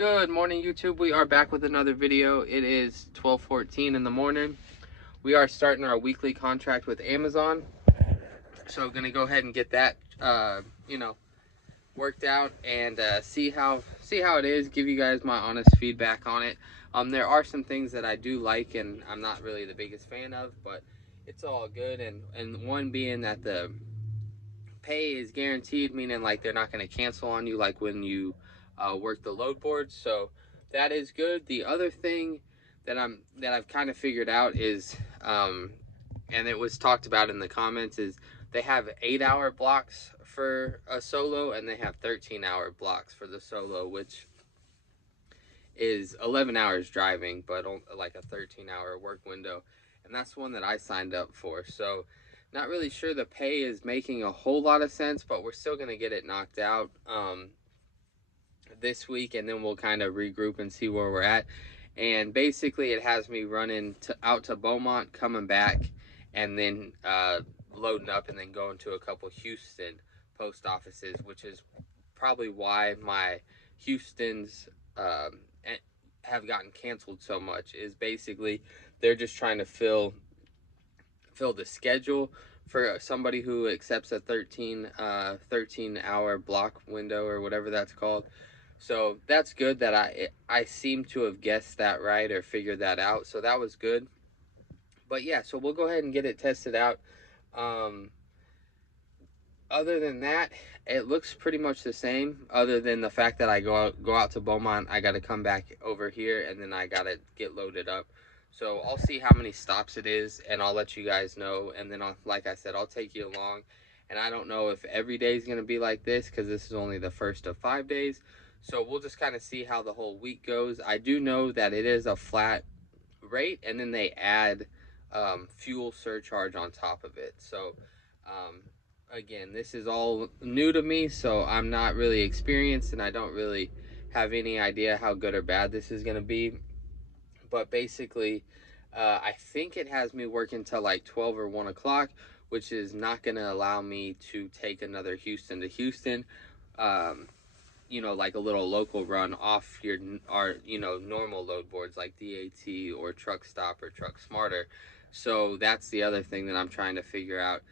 Good morning, YouTube. We are back with another video. It is 12:14 in the morning. We are starting our weekly contract with Amazon. So gonna go ahead and get that worked out and see how it is, give you guys my honest feedback on it. There are some things that I do like and I'm not really the biggest fan of, but it's all good, and one being that the pay is guaranteed, meaning like they're not going to cancel on you like when you work the load boards. So that is good. The other thing that I've kind of figured out is and it was talked about in the comments, is they have 8-hour blocks for a solo and they have 13-hour blocks for the solo, which is 11 hours driving but like a 13-hour work window, and that's one that I signed up for. So not really sure the pay is making a whole lot of sense, but we're still going to get it knocked out this week, and then we'll kind of regroup and see where we're at. And basically it has me running out to Beaumont, coming back, and then loading up and then going to a couple Houston post offices, which is probably why my Houston's have gotten canceled so much. Is basically they're just trying to fill the schedule for somebody who accepts a 13-hour block window or whatever that's called. So that's good that I seem to have guessed that right or figured that out. So that was good. But yeah, so we'll go ahead and get it tested out. Other than that, it looks pretty much the same, other than the fact that I go out to Beaumont, I got to come back over here, and then I got to get loaded up. So I'll see how many stops it is, and I'll let you guys know. And then, like I said, I'll take you along. And I don't know if every day is going to be like this, because this is only the first of 5 days. So we'll just kind of see how the whole week goes. I do know that it is a flat rate, and then they add fuel surcharge on top of it. So again, this is all new to me, so I'm not really experienced, and I don't really have any idea how good or bad this is going to be. But basically, I think it has me working till like 12 or 1 o'clock, which is not going to allow me to take another Houston to Houston, like a little local run off our normal load boards like DAT or Truck Stop or Truck Smarter. So that's the other thing that I'm trying to figure out,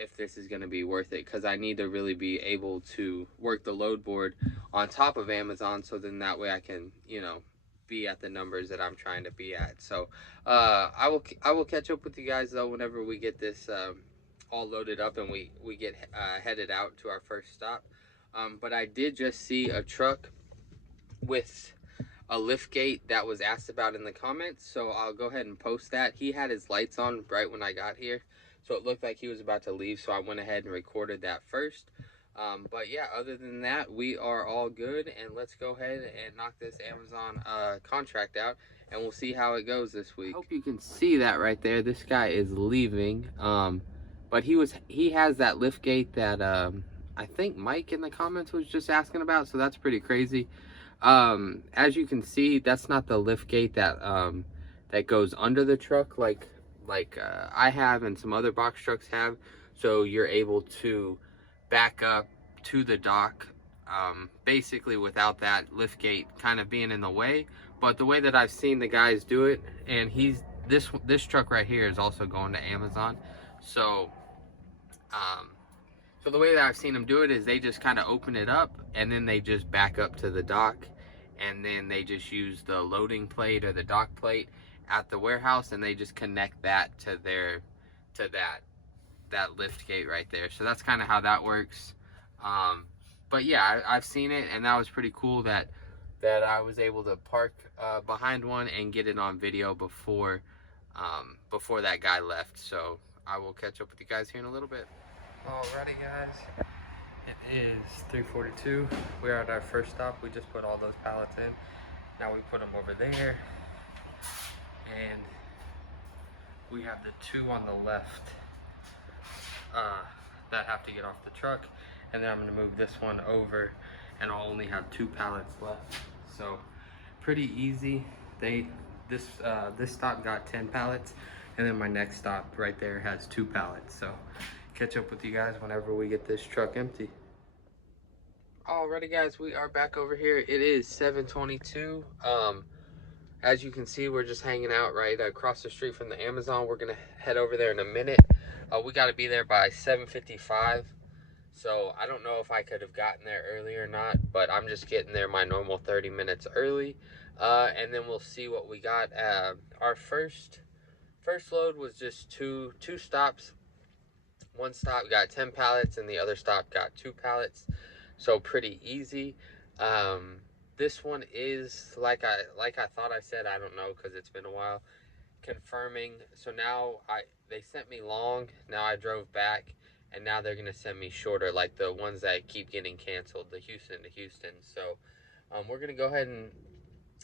if this is going to be worth it, because I need to really be able to work the load board on top of Amazon, so then that way I can be at the numbers that I'm trying to be at. So I will catch up with you guys though whenever we get this all loaded up and we get headed out to our first stop. But I did just see a truck with a lift gate that was asked about in the comments, so I'll go ahead and post that. He had his lights on right when I got here, so it looked like he was about to leave, so I went ahead and recorded that first. But yeah, other than that, we are all good, and let's go ahead and knock this Amazon contract out, and we'll see how it goes this week. I hope you can see that right there. This guy is leaving, but he has that lift gate that I think Mike in the comments was just asking about, so that's pretty crazy. As you can see, that's not the lift gate that that goes under the truck like I have and some other box trucks have. So you're able to back up to the dock basically without that lift gate kind of being in the way. But the way that I've seen the guys do it, and this truck right here is also going to Amazon. So so the way that I've seen them do it is they just kind of open it up and then they just back up to the dock, and then they just use the loading plate or the dock plate at the warehouse, and they just connect that to that lift gate right there. So that's kind of how that works. But yeah, I've seen it, and that was pretty cool that I was able to park behind one and get it on video before that guy left. So I will catch up with you guys here in a little bit. Alrighty guys, it is 3:42. We're at our first stop. We just put all those pallets in. Now we put them over there, and we have the two on the left that have to get off the truck, and then I'm gonna move this one over, and I'll only have 2 pallets left. So pretty easy. This stop got 10 pallets, and then my next stop right there has 2 pallets. So catch up with you guys whenever we get this truck empty. Alrighty guys, we are back over here. It is 7:22. As you can see, we're just hanging out right across the street from the Amazon. We're gonna head over there in a minute. We got to be there by 7:55. So I don't know if I could have gotten there early or not, but I'm just getting there my normal 30 minutes early. And then we'll see what we got. Our first load was just two stops. One stop got 10 pallets and the other stop got 2 pallets. So pretty easy. This one is like I thought I said, I don't know because it's been a while. Confirming. So now they sent me long. Now I drove back and now they're gonna send me shorter, like the ones that keep getting canceled, the Houston to Houston. So we're gonna go ahead and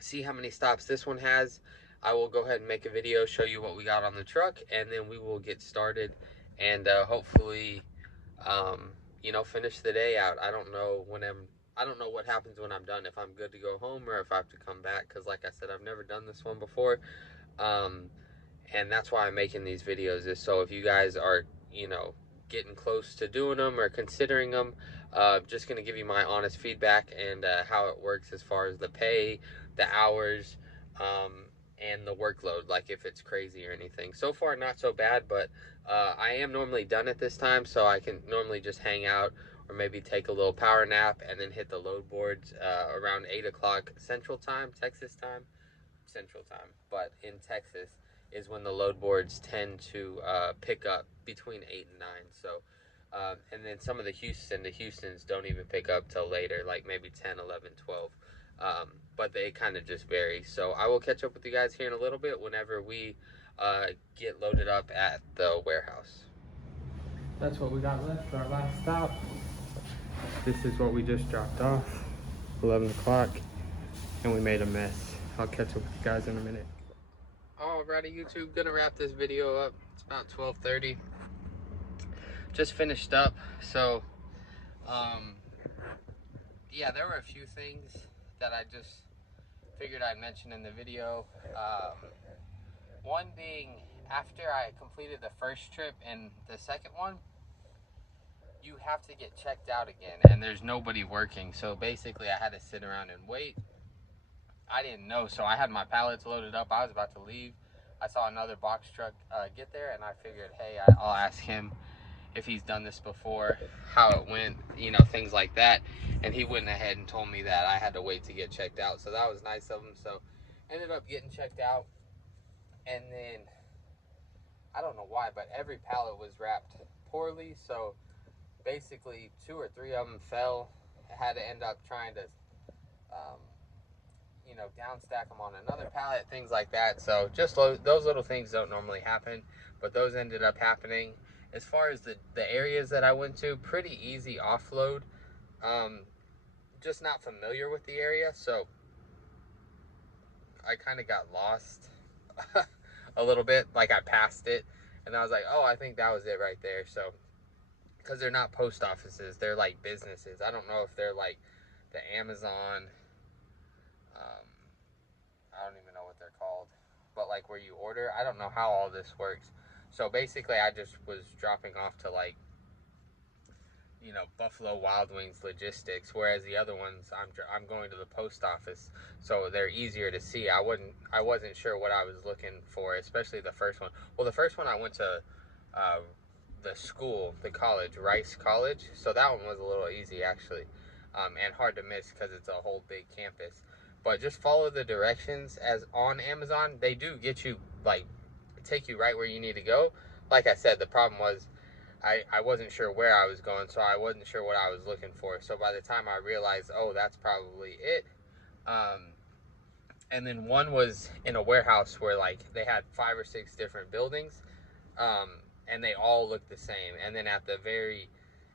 see how many stops this one has. I will go ahead and make a video, show you what we got on the truck, and then we will get started and hopefully, finish the day out. I don't know what happens when I'm done, if I'm good to go home or if I have to come back, because like I said, I've never done this one before. And that's why I'm making these videos, is so if you guys are, getting close to doing them or considering them, just going to give you my honest feedback and how it works as far as the pay, the hours, and the workload, like if it's crazy or anything. So far, not so bad, but I am normally done at this time, so I can normally just hang out or maybe take a little power nap and then hit the load boards around 8 o'clock Central Time, Texas time. Central Time, but in Texas is when the load boards tend to pick up between 8 and 9. So, and then some of the Houstons don't even pick up till later, like maybe 10, 11, 12. But they kind of just vary. So I will catch up with you guys here in a little bit whenever we get loaded up at the warehouse. That's what we got left for our last stop. This is what we just dropped off, 11 o'clock, and we made a mess. I'll catch up with you guys in a minute. Alrighty, YouTube, gonna wrap this video up. It's about 12:30. Just finished up. So, yeah, there were a few things that I just figured I'd mention in the video. One being, after I completed the first trip and the second one, you have to get checked out again, and there's nobody working. So basically, I had to sit around and wait. I didn't know, so I had my pallets loaded up. I was about to leave. I saw another box truck get there, and I figured, hey, I'll ask him if he's done this before, how it went, things like that. And he went ahead and told me that I had to wait to get checked out. So that was nice of him. So ended up getting checked out. And then, I don't know why, but every pallet was wrapped poorly. So basically 2 or 3 of them fell. I had to end up trying to down stack them on another pallet, things like that. So just those little things don't normally happen, but those ended up happening. As far as the areas that I went to, pretty easy offload. Just not familiar with the area, so I kind of got lost a little bit. Like I passed it, and I was like, oh, I think that was it right there. So, because they're not post offices, they're like businesses. I don't know if they're like the Amazon. I don't even know what they're called, but like where you order. I don't know how all this works. So basically, I just was dropping off to like, Buffalo Wild Wings logistics, whereas the other ones I'm going to the post office, so they're easier to see. I wasn't sure what I was looking for, especially the first one. Well, the first one I went to the college, Rice College, so that one was a little easy actually, and hard to miss because it's a whole big campus. But just follow the directions as on Amazon. They do get you, like, take you right where you need to go. Like I said, the problem was I wasn't sure where I was going, so I wasn't sure what I was looking for. So by the time I realized, oh, that's probably it. And then one was in a warehouse where, like, they had 5 or 6 different buildings, and they all looked the same. And then at the very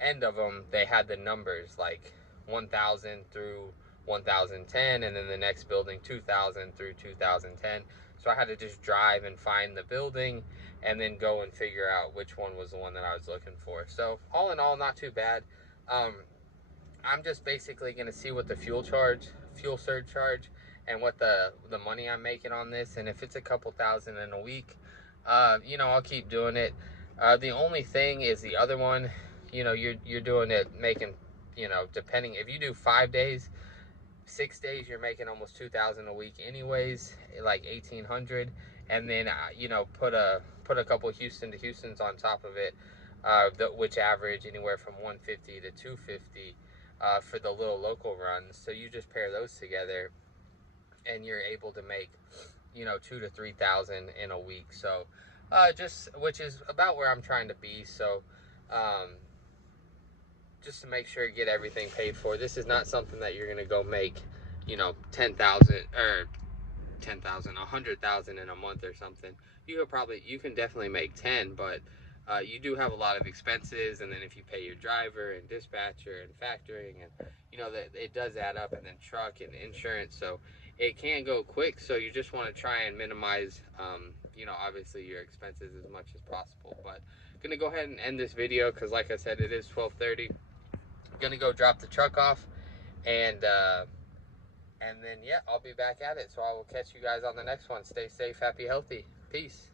end of them, they had the numbers, like 1,000 through 1010, and then the next building 2000 through 2010. So I had to just drive and find the building and then go and figure out which one was the one that I was looking for. So all in all, not too bad. I'm just basically going to see what the fuel surcharge, and what the money I'm making on this. And if it's a couple thousand in a week, I'll keep doing it. The only thing is the other one, you're doing it, making, you know, depending, if you do 5 days, 6 days, you're making almost 2,000 a week anyways, like 1,800. And then you know, put a couple Houston to Houstons on top of it, which average anywhere from 150 to 250 for the little local runs. So you just pair those together, and you're able to make, you know, 2 to 3,000 in a week. So just, which is about where I'm trying to be. So just to make sure you get everything paid for. This is not something that you're gonna go make, you know, 10,000 or 10,000, 100,000 in a month or something. You can definitely make 10, but you do have a lot of expenses, and then if you pay your driver and dispatcher and factoring, and you know that it does add up, and then truck and insurance, so it can go quick. So you just want to try and minimize, you know, obviously your expenses as much as possible. But I'm gonna go ahead and end this video because, like I said, it is 12:30. I'm gonna go drop the truck off, and then, yeah, I'll be back at it. So I will catch you guys on the next one. Stay safe, happy, healthy. Peace.